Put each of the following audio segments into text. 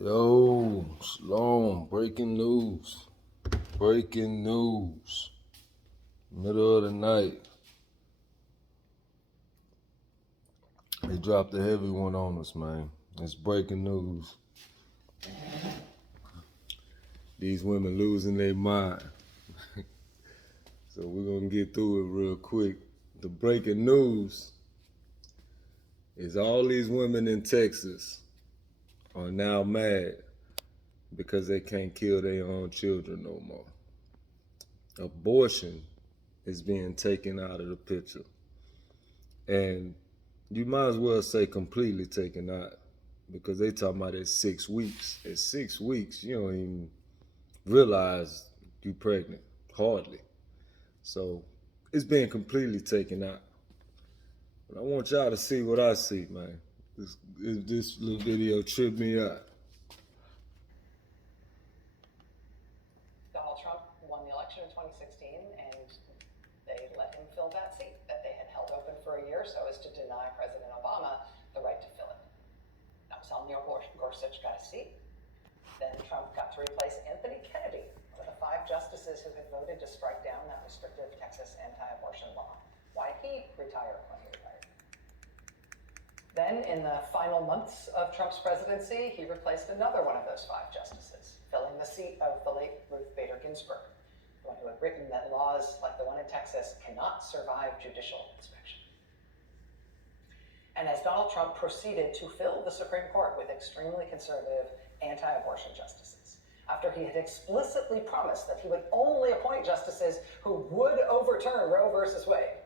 Yo, Shalom, breaking news. Breaking news. Middle of the night. They dropped a heavy one on us, man. It's breaking news. These women losing their mind. So we're gonna get through it real quick. The breaking news is all these women in Texas are now mad because they can't kill their own children no more. Abortion is being taken out of the picture. And you might as well say completely taken out because they talking about at 6 weeks. At 6 weeks, you don't even realize you pregnant, hardly. So it's being completely taken out. But I want y'all to see what I see, man. This little video tripped me out. Donald Trump won the election in 2016, and they let him fill that seat that they had held open for a year so as to deny President Obama the right to fill it. That was how Neil Gorsuch got a seat. Then Trump got to replace Anthony Kennedy, one of the 5 justices who had voted to strike down that restrictive Texas anti-abortion law. Why did he retire when he retired? Then, in the final months of Trump's presidency, he replaced another one of those 5 justices, filling the seat of the late Ruth Bader Ginsburg, the one who had written that laws like the one in Texas cannot survive judicial inspection. And as Donald Trump proceeded to fill the Supreme Court with extremely conservative anti-abortion justices, after he had explicitly promised that he would only appoint justices who would overturn Roe versus Wade,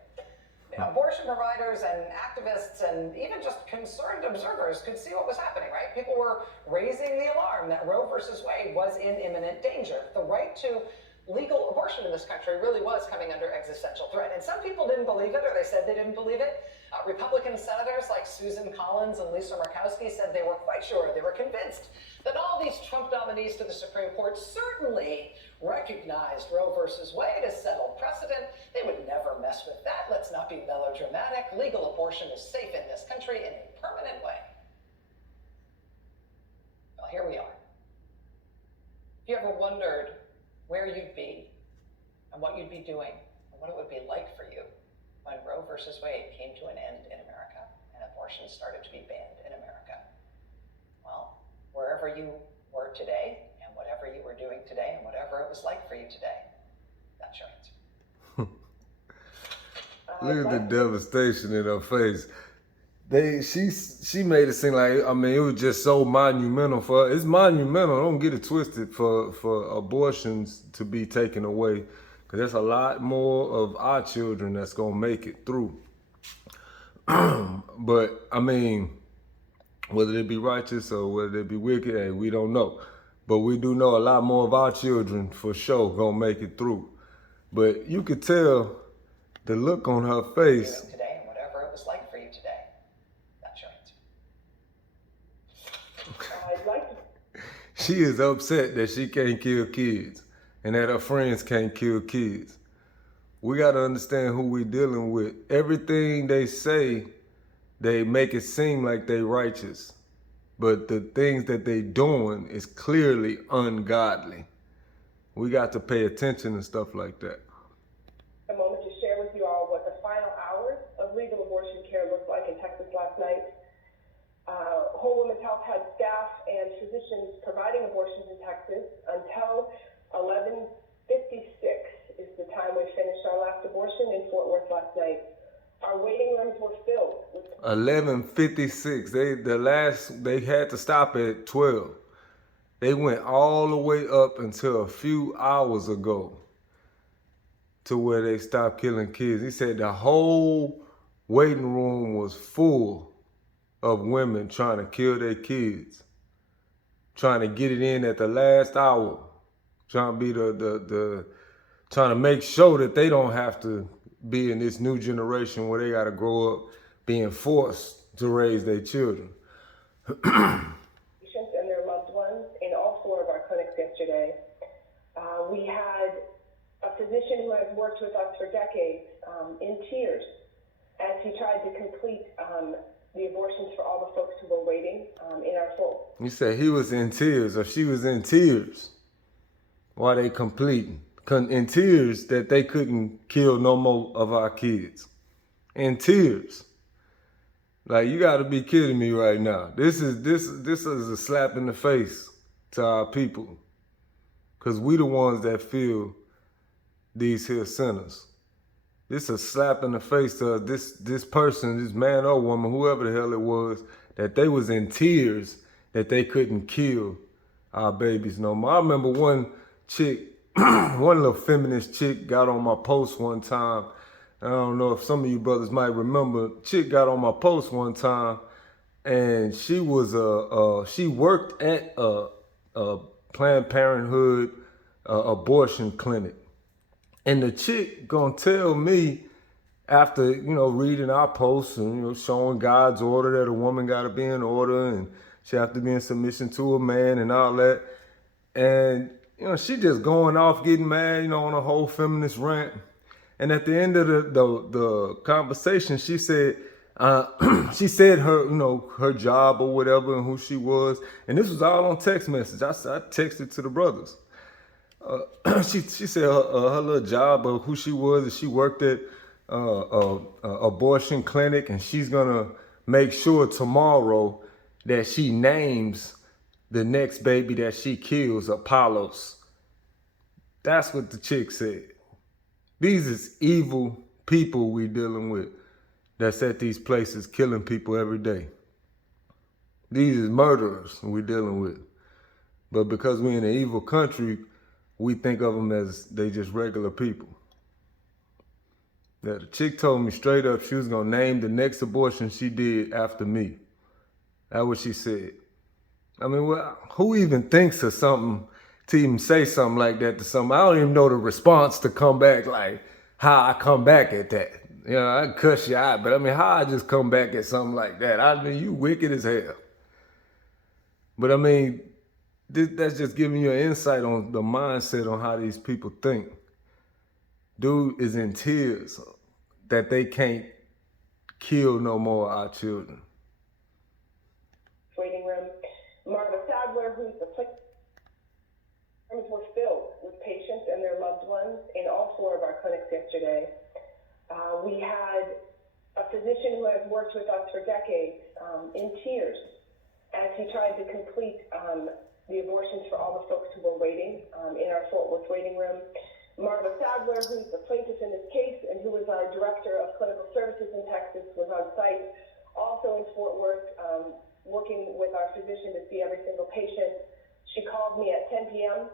abortion providers and activists and even just concerned observers could see what was happening, right? People were raising the alarm that Roe versus Wade was in imminent danger. The right to legal abortion in this country really was coming under existential threat. And some people didn't believe it, or they said they didn't believe it. Republican senators like Susan Collins and Lisa Murkowski said they were quite sure, they were convinced that all these Trump nominees to the Supreme Court certainly recognized Roe versus Wade as settled precedent. They would never mess with that. Let's not be melodramatic. Legal abortion is safe in this country in a permanent way. Well, here we are. Have you ever wondered where you'd be and what you'd be doing and what it would be like for you when Roe versus Wade came to an end in America and abortion started to be banned in America? Well, wherever you were today and whatever you were doing today and whatever it was like for you today, that's your answer. Look at the devastation in her face. She made it seem like, I mean, it was just so monumental for her. It's monumental, don't get it twisted, for abortions to be taken away. Because there's a lot more of our children that's going to make it through. But, I mean, whether they be righteous or whether they be wicked, hey, we don't know. But we do know a lot more of our children, for sure, going to make it through. But you could tell the look on her face. Today and whatever it was like for you today, that's your answer. She is upset that she can't kill kids and that her friends can't kill kids. We got to understand who we dealing with. Everything they say, they make it seem like they righteous. But the things that they doing is clearly ungodly. We got to pay attention and stuff like that. A moment to share with you all what the final hours of legal abortion care looked like in Texas last night. Whole Woman's Health had staff and physicians providing abortions in Texas until 11:56 is the time we finished our last abortion in Fort Worth last night. Our waiting rooms were filled with 11:56. They had to stop at 12. They went all the way up until a few hours ago to where they stopped killing kids. He said the whole waiting room was full of women trying to kill their kids, trying to get it in at the last hour, trying to be trying to make sure that they don't have to be in this new generation where they got to grow up being forced to raise their children. Patients and their loved ones in all 4 of our clinics yesterday. We had a physician who has worked with us for decades in tears as he tried to complete the abortions for all the folks who were waiting in our full. You said he was in tears, or she was in tears while they completing. In tears that they couldn't kill no more of our kids. In tears. Like, you gotta be kidding me right now. This is a slap in the face to our people. Cause we the ones that feel these here sinners. This is a slap in the face to us. This person, this man or woman, whoever the hell it was, that they was in tears that they couldn't kill our babies no more. I remember one chick, one little feminist chick got on my post one time. I don't know if some of you brothers might remember. Chick got on my post one time, and she was she worked at a Planned Parenthood abortion clinic. And the chick gonna tell me, after, reading our posts and, showing God's order that a woman gotta be in order and she have to be in submission to a man and all that. And, she just going off getting mad, on a whole feminist rant. And at the end of the conversation, she said, she said her, her job or whatever and who she was. And this was all on text message. I texted to the brothers. She said her little job of who she was, and she worked at abortion clinic, and she's gonna make sure tomorrow that she names the next baby that she kills Apollos. That's what the chick said. These is evil people we dealing with that's at these places killing people every day. These is murderers we dealing with. But because we in an evil country, we think of them as they just regular people. Yeah, the chick told me straight up she was gonna name the next abortion she did after me. That's what she said. I mean, well, who even thinks of something to even say something like that to somebody? I don't even know the response to come back, like how I come back at that. I cuss you out, but I mean, how I just come back at something like that? I mean, you wicked as hell. But I mean, that's just giving you an insight on the mindset on how these people think. Dude is in tears that they can't kill no more of our children. Waiting room. Marva Sadler, who's the rooms were filled with patients and their loved ones in all 4 of our clinics yesterday. We had a physician who has worked with us for decades in tears as he tried to complete the abortions for all the folks who were waiting in our Fort Worth waiting room. Marva Sadler, who's the plaintiff in this case and who is our director of clinical services in Texas, was on site also in Fort Worth, working with our physician to see every single patient. She called me at 10 p.m.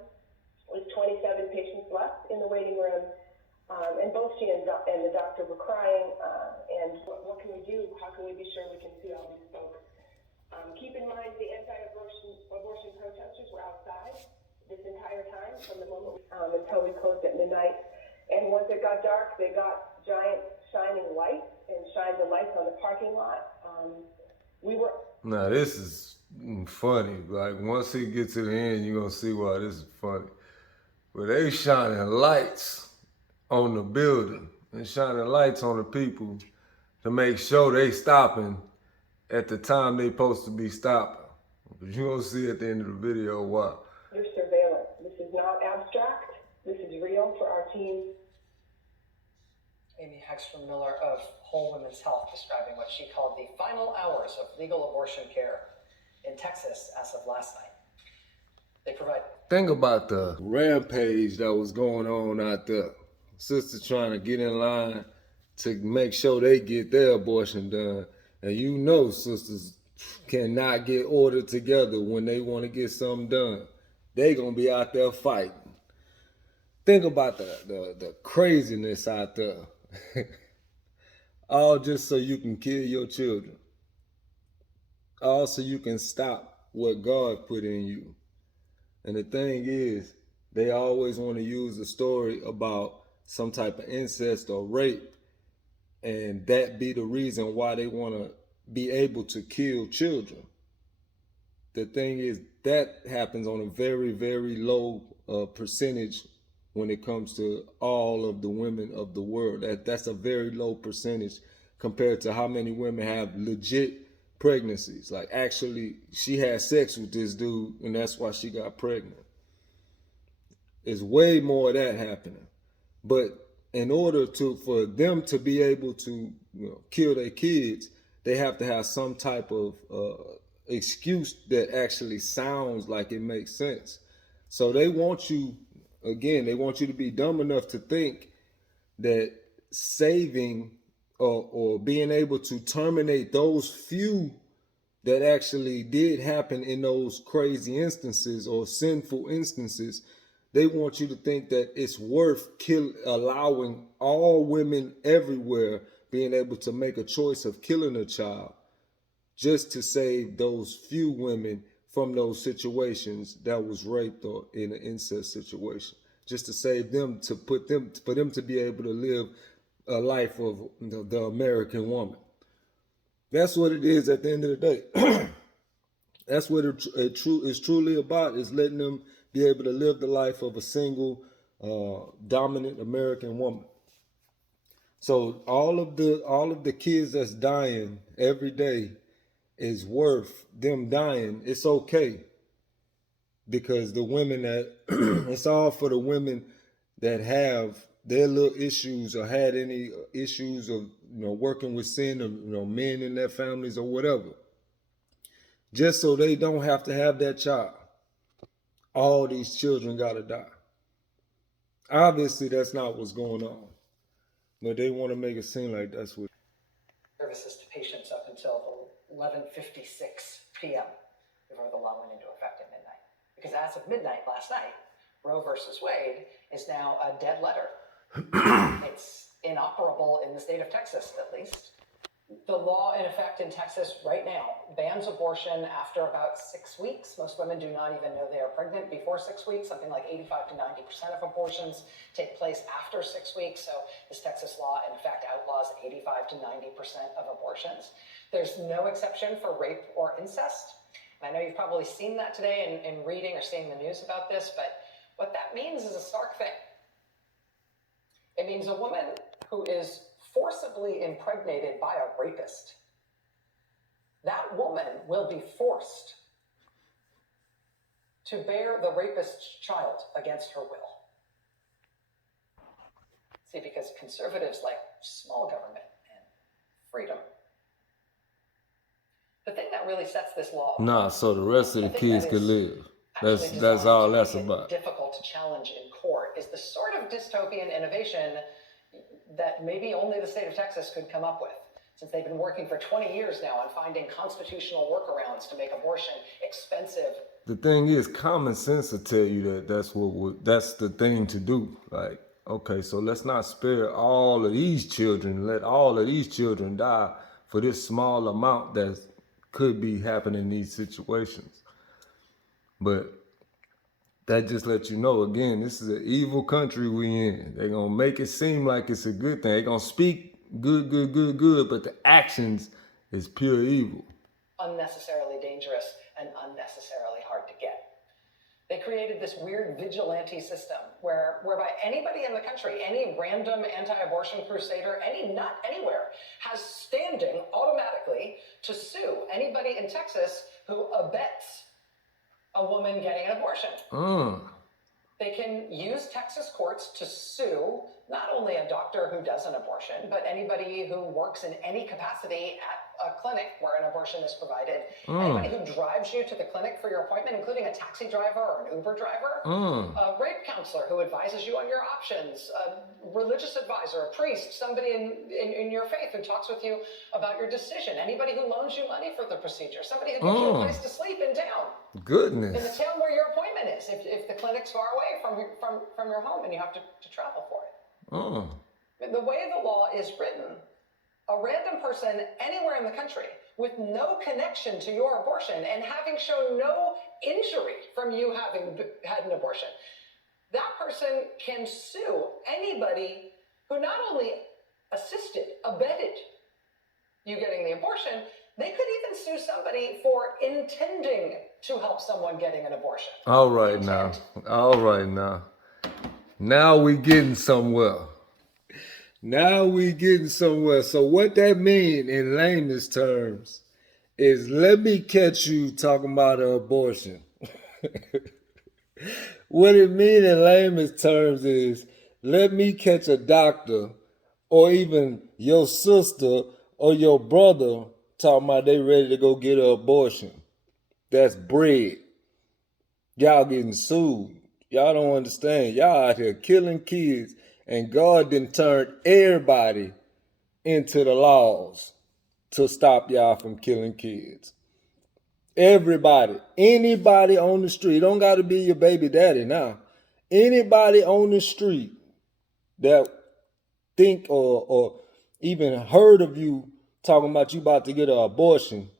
with 27 patients left in the waiting room, and both she and the doctor were crying. And what can we do? How can we be sure we can see all these folks? Keep in mind, the anti-abortion protesters were outside this entire time from the moment until we closed at midnight. And once it got dark, they got giant shining lights and shined the lights on the parking lot. Now, this is funny. Like, once it gets to the end, you're going to see why this is funny. But they shining lights on the building and shining lights on the people to make sure they stopping at the time they supposed to be stopping. But you're going to see at the end of the video why. Your surveillance. This is not abstract. This is real for our team. Amy Hextrom Miller of Whole Women's Health describing what she called the final hours of legal abortion care in Texas as of last night. They provide. Think about the rampage that was going on out there. Sisters trying to get in line to make sure they get their abortion done. And sisters cannot get ordered together when they want to get something done. They gonna be out there fighting. Think about the craziness out there. All just so you can kill your children. All so you can stop what God put in you. And the thing is, they always want to use a story about some type of incest or rape, and that be the reason why they want to be able to kill children. The thing is, that happens on a very, very low percentage when it comes to all of the women of the world. That's a very low percentage compared to how many women have legit pregnancies. Like actually she had sex with this dude and that's why she got pregnant. There's way more of that happening. But in order for them to be able to kill their kids, they have to have some type of excuse that actually sounds like it makes sense. So they want you, again, they want you to be dumb enough to think that saving or being able to terminate those few that actually did happen in those crazy instances or sinful instances, they want you to think that it's worth allowing all women everywhere being able to make a choice of killing a child just to save those few women from those situations that was raped or in an incest situation, just to save them, for them to be able to live a life of the American woman. That's what it is at the end of the day. That's what it's truly about, is letting them be able to live the life of a single, dominant American woman. So all of the kids that's dying every day is worth them dying. It's okay, because the women that it's all for the women that have their little issues or had any issues of working with sin, or men in their families or whatever, just so they don't have to have that child. All these children gotta die. Obviously that's not what's going on, but they want to make it seem like that's what. Services to patients up until 11:56 p.m. before the law went into effect at midnight. Because as of midnight last night, Roe versus Wade is now a dead letter. It's inoperable in the state of Texas, at least. The law in effect in Texas right now bans abortion after about 6 weeks. Most women do not even know they are pregnant before 6 weeks. Something like 85 to 90% of abortions take place after 6 weeks. So this Texas law, in effect, outlaws 85 to 90% of abortions. There's no exception for rape or incest. And I know you've probably seen that today in reading or seeing the news about this, but what that means is a stark thing. It means a woman who is forcibly impregnated by a rapist, that woman will be forced to bear the rapist's child against her will. See, because conservatives like small government and freedom. The thing that really sets this law apart, Nah, so the rest of the kids could live. That's all that's about. Difficult to challenge in court is the sort of dystopian innovation that maybe only the state of Texas could come up with, since they've been working for 20 years now on finding constitutional workarounds to make abortion expensive. The thing is, common sense will tell you that's the thing to do. Like, okay, so let's not spare all of these children, let all of these children die for this small amount that could be happening in these situations. But that just lets you know, again, this is an evil country we in. They're going to make it seem like it's a good thing. They're going to speak good, but the actions is pure evil. Unnecessarily dangerous and unnecessarily hard to get. They created this weird vigilante system whereby anybody in the country, any random anti-abortion crusader, any nut anywhere, has standing automatically to sue anybody in Texas who abets a woman getting an abortion. They can use Texas courts to sue not only a doctor who does an abortion, but anybody who works in any capacity at a clinic where an abortion is provided. Anybody who drives you to the clinic for your appointment, including a taxi driver or an Uber driver, a rape counselor who advises you on your options, a religious advisor, a priest, somebody in your faith who talks with you about your decision, anybody who loans you money for the procedure, somebody who gives you a place to sleep in town. Goodness. In the town where your appointment is, if the clinic's far away from your home and you have to travel for it. The way the law is written, a random person anywhere in the country with no connection to your abortion and having shown no injury from you having had an abortion, that person can sue anybody who not only assisted, abetted you getting the abortion, they could even sue somebody for intending to help someone getting an abortion. All right now. Now we getting somewhere. So what that means in layman's terms is let me catch you talking about an abortion. What it means in layman's terms is let me catch a doctor or even your sister or your brother talking about they ready to go get an abortion. That's bread. Y'all getting sued. Y'all don't understand. Y'all out here killing kids, and God didn't turn everybody into the laws to stop y'all from killing kids. Everybody, anybody on the street, don't got to be your baby daddy now. Anybody on the street that think or even heard of you talking about you about to get an abortion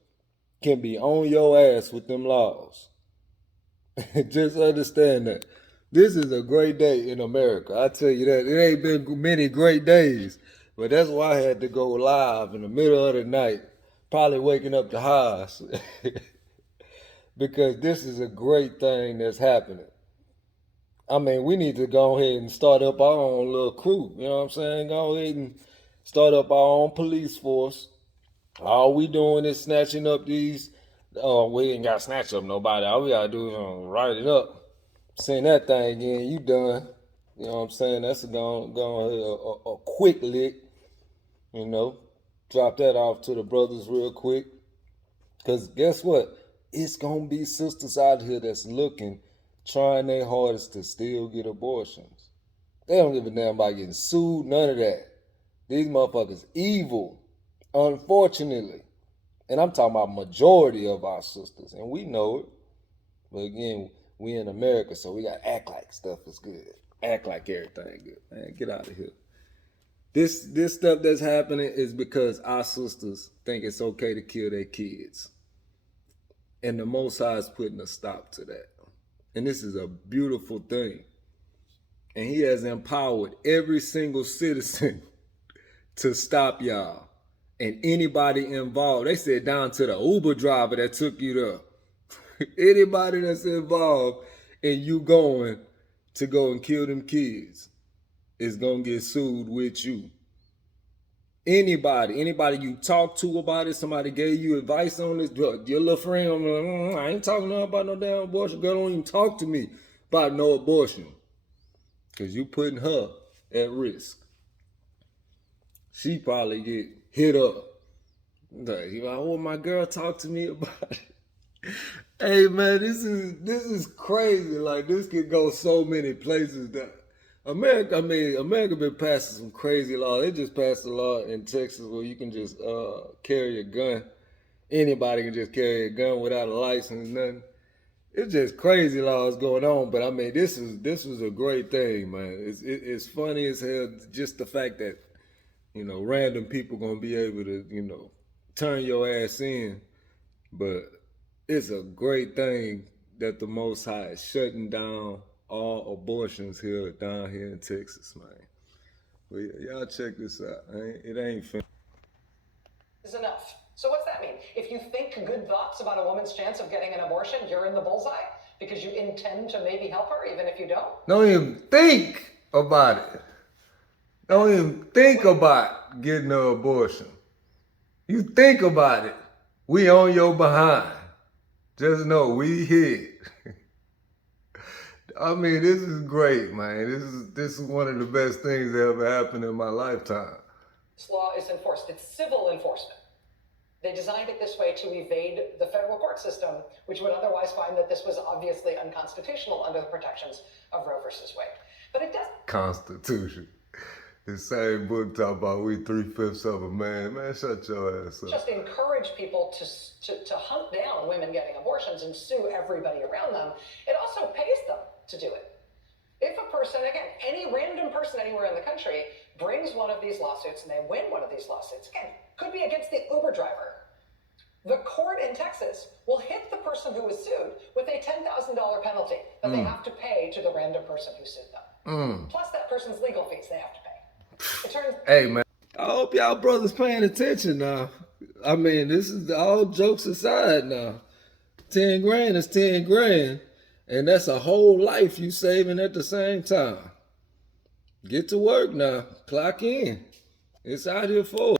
can be on your ass with them laws. Just understand that. This is a great day in America. I tell you that. It ain't been many great days, but that's why I had to go live in the middle of the night, probably waking up the house. Because this is a great thing that's happening. I mean, we need to go ahead and start up our own little crew. You know what I'm saying? Go ahead and start up our own police force. All we doing is snatching up these. We ain't got to snatch up nobody. All we got to do is write it up. Send that thing in. You done. You know what I'm saying? That's a quick lick. You know, drop that off to the brothers real quick. Because guess what? It's going to be sisters out here that's looking, trying their hardest to still get abortions. They don't give a damn about getting sued, none of that. These motherfuckers evil, unfortunately. And I'm talking about majority of our sisters, and we know it. But again, we in America, so we got to act like stuff is good. Act like everything good. Man, get out of here. This stuff that's happening is because our sisters think it's okay to kill their kids. And the Most High is putting a stop to that. And this is a beautiful thing. And he has empowered every single citizen to stop y'all. And anybody involved. They said down to the Uber driver that took you there. Anybody that's involved in you going to go and kill them kids is going to get sued with you. Anybody you talk to about it, somebody gave you advice on this, your little friend, I ain't talking about no damn abortion. Girl, don't even talk to me about no abortion. Because you putting her at risk. She probably get hit up. Like, oh, my girl talk to me about it. Hey, man, this is crazy. Like, this could go so many places that America been passing some crazy laws. They just passed a law in Texas where you can just carry a gun. Anybody can just carry a gun without a license, nothing. It's just crazy laws going on. But I mean, this was a great thing, man. It's funny as hell, just the fact that, you know, random people gonna be able to, you know, turn your ass in. But it's a great thing that the Most High is shutting down all abortions down here in Texas, man. But yeah, y'all check this out. It ain't fin. Is enough. So what's that mean? If you think good thoughts about a woman's chance of getting an abortion, you're in the bullseye because you intend to maybe help her, even if you don't? Don't even think about it. Don't even think about getting an abortion. You think about it, we on your behind. Just know we hit. I mean, this is great, man. This is one of the best things that ever happened in my lifetime. This law is enforced. It's civil enforcement. They designed it this way to evade the federal court system, which would otherwise find that this was obviously unconstitutional under the protections of Roe versus Wade. But it doesn't. Constitution. The same book talk about we 3/5 of a man. Man, shut your ass up. Just encourage people to hunt down women getting abortions and sue everybody around them. It also pays them to do it. If a person, again, any random person anywhere in the country brings one of these lawsuits and they win one of these lawsuits, again, could be against the Uber driver, the court in Texas will hit the person who was sued with a $10,000 penalty that they have to pay to the random person who sued them. Plus that person's legal fees they have to pay. Hey, man. I hope y'all brothers paying attention now. I mean, this is all jokes aside now. 10 grand is 10 grand. And that's a whole life you saving at the same time. Get to work now. Clock in. It's out here for.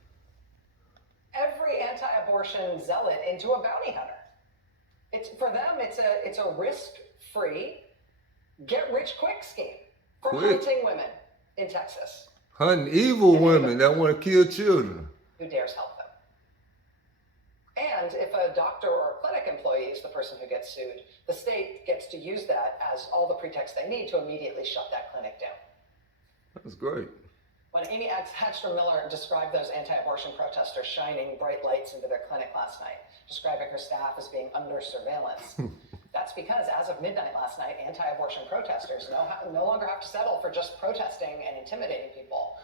Every anti-abortion zealot into a bounty hunter. For them, it's a risk-free, get-rich-quick scheme for hunting women in Texas. Hunting evil women that want to kill children. Who dares help them? And if a doctor or a clinic employee is the person who gets sued, the state gets to use that as all the pretext they need to immediately shut that clinic down. That's great. When Amy Hagstrom Miller described those anti-abortion protesters shining bright lights into their clinic last night, describing her staff as being under surveillance, that's because as of midnight last night, anti-abortion protesters no longer have to settle for just protesting and intimidating people.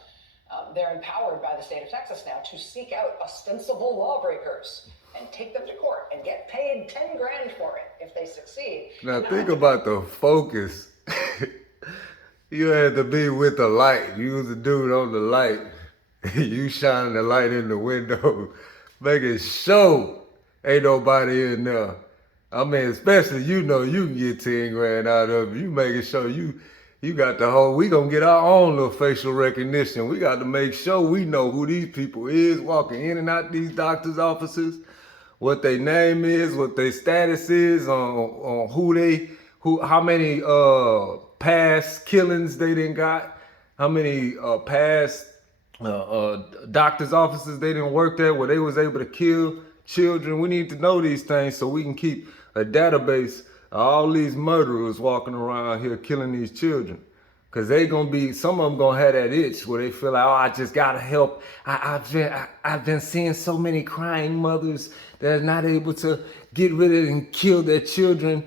They're empowered by the state of Texas now to seek out ostensible lawbreakers and take them to court and get paid 10 grand for it if they succeed. Now think about the focus. You had to be with the light. You was the dude on the light. You shining the light in the window, making sure ain't nobody in there. I mean, especially you can get 10 grand out of it. You making sure you got the whole, we gonna get our own little facial recognition. We got to make sure we know who these people is walking in and out these doctors' offices, what their name is, what their status is, on how many past killings they done got, how many past doctors' offices they didn't work at where they was able to kill children. We need to know these things so we can keep a database of all these murderers walking around here killing these children. Cause some of them gonna have that itch where they feel like, oh, I just gotta help. I've been seeing so many crying mothers that are not able to get rid of and kill their children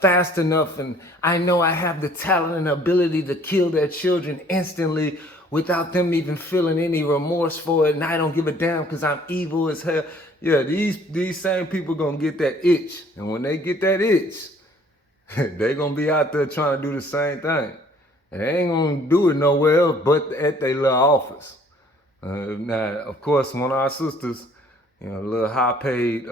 fast enough, and I know I have the talent and ability to kill their children instantly without them even feeling any remorse for it, and I don't give a damn because I'm evil as hell. Yeah, these same people gonna get that itch, and when they get that itch, they gonna be out there trying to do the same thing, and they ain't gonna do it nowhere else but at their little office. Now, of course, one of our sisters, little high-paid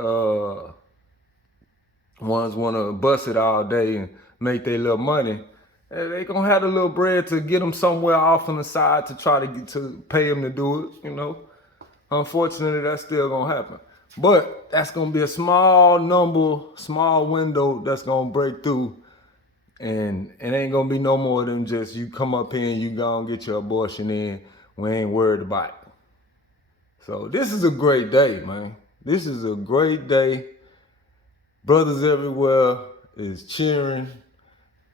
ones want to bust it all day and make their little money. They gonna have a little bread to get them somewhere off on the side to try to pay them to do it. Unfortunately, that's still gonna happen. But that's gonna be a small window that's gonna break through, and it ain't gonna be no more than just you come up here and you go and get your abortion in. We ain't worried about it. So this is a great day, man. This is a great day. Brothers everywhere is cheering.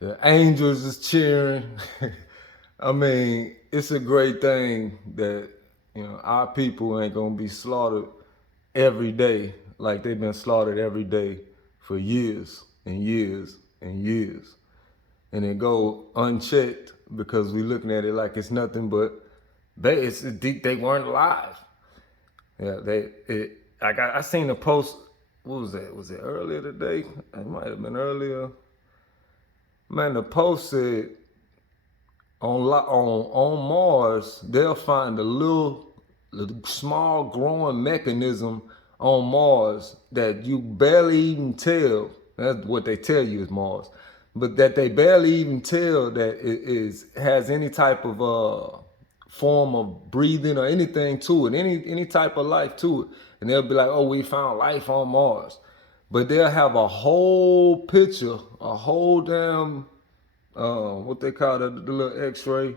The angels is cheering. I mean, it's a great thing that, our people ain't gonna be slaughtered every day like they've been slaughtered every day for years and years and years. And it go unchecked because we looking at it like it's nothing but they weren't alive. Yeah, I seen a post. What was that? Was it earlier today? It might have been earlier. Man, the post said on Mars they'll find a little small growing mechanism on Mars that you barely even tell. That's what they tell you is Mars, but that they barely even tell that it has any type of form of breathing or anything to it, any type of life to it. And they'll be like, oh, we found life on Mars. But they'll have a whole picture, a whole damn, what they call the little x-ray.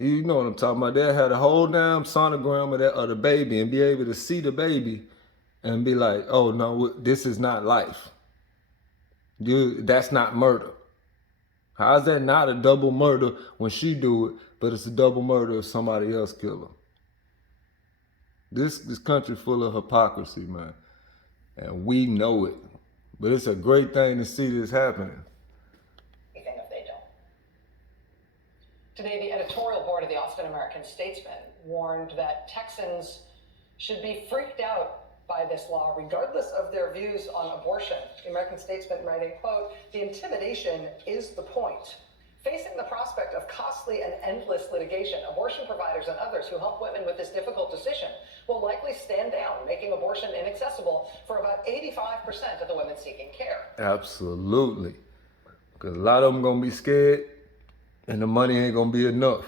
You know what I'm talking about. They'll have a whole damn sonogram of the baby and be able to see the baby and be like, oh, no, this is not life. Dude, that's not murder. How is that not a double murder when she do it, but it's a double murder if somebody else kill her? This country full of hypocrisy, man. And we know it. But it's a great thing to see this happening. Anything if they don't. Today, the editorial board of the Austin American-Statesman warned that Texans should be freaked out by this law, regardless of their views on abortion. The American-Statesman writing, quote, "The intimidation is the point. Facing the prospect of costly and endless litigation, abortion providers and others who help women with this difficult decision will likely stand down, making abortion inaccessible for about 85% of the women seeking care." Absolutely. Because a lot of them going to be scared and the money ain't going to be enough.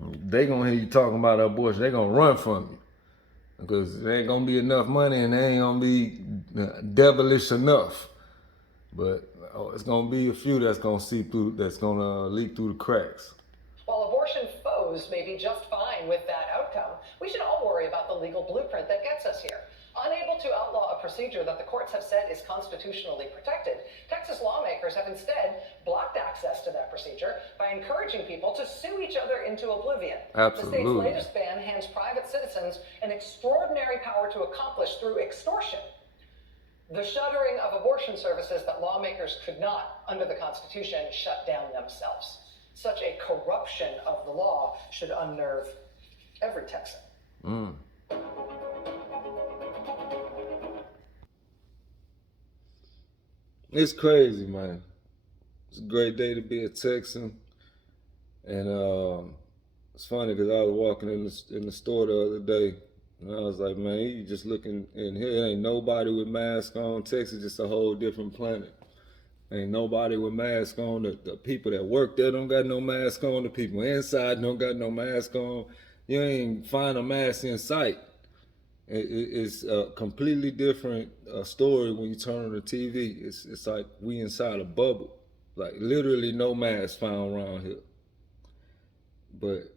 They going to hear you talking about abortion. They going to run from you. because there ain't gonna be enough money and there ain't gonna be devilish enough. But it's gonna be a few that's gonna see through, that's gonna leak through the cracks. While abortion foes may be just fine with that outcome, we should all worry about the legal blueprint that gets us here. Unable to outlaw a procedure that the courts have said is constitutionally protected, Texas lawmakers have instead blocked access to that procedure by encouraging people to sue each other into oblivion. Absolutely. The state's latest ban hands private citizens an extraordinary power to accomplish through extortion the shuttering of abortion services that lawmakers could not, under the Constitution, shut down themselves. Such a corruption of the law should unnerve every Texan. It's crazy, man. It's a great day to be a Texan. And it's funny because I was walking in the store the other day, and I was like, man, you just looking in here, ain't nobody with mask on. Texas just a whole different planet. Ain't nobody with mask on. The people that work there don't got no mask on. The people inside don't got no mask on. You ain't find a mask in sight. It's a completely different story when you turn on the TV. It's like we inside a bubble. Like literally no mask found around here. But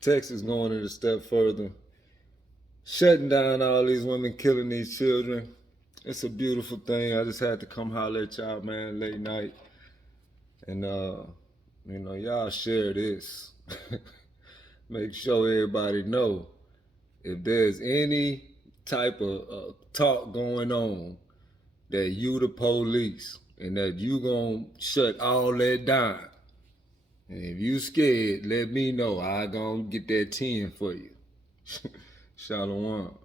Texas going it a step further, shutting down all these women, killing these children. It's a beautiful thing. I just had to come holler at y'all, man, late night. And, you know, y'all share this. Make sure everybody know if there's any type of talk going on that you the police and that you gonna shut all that down. And if you scared, let me know. I gonna get that 10 for you. Shalom.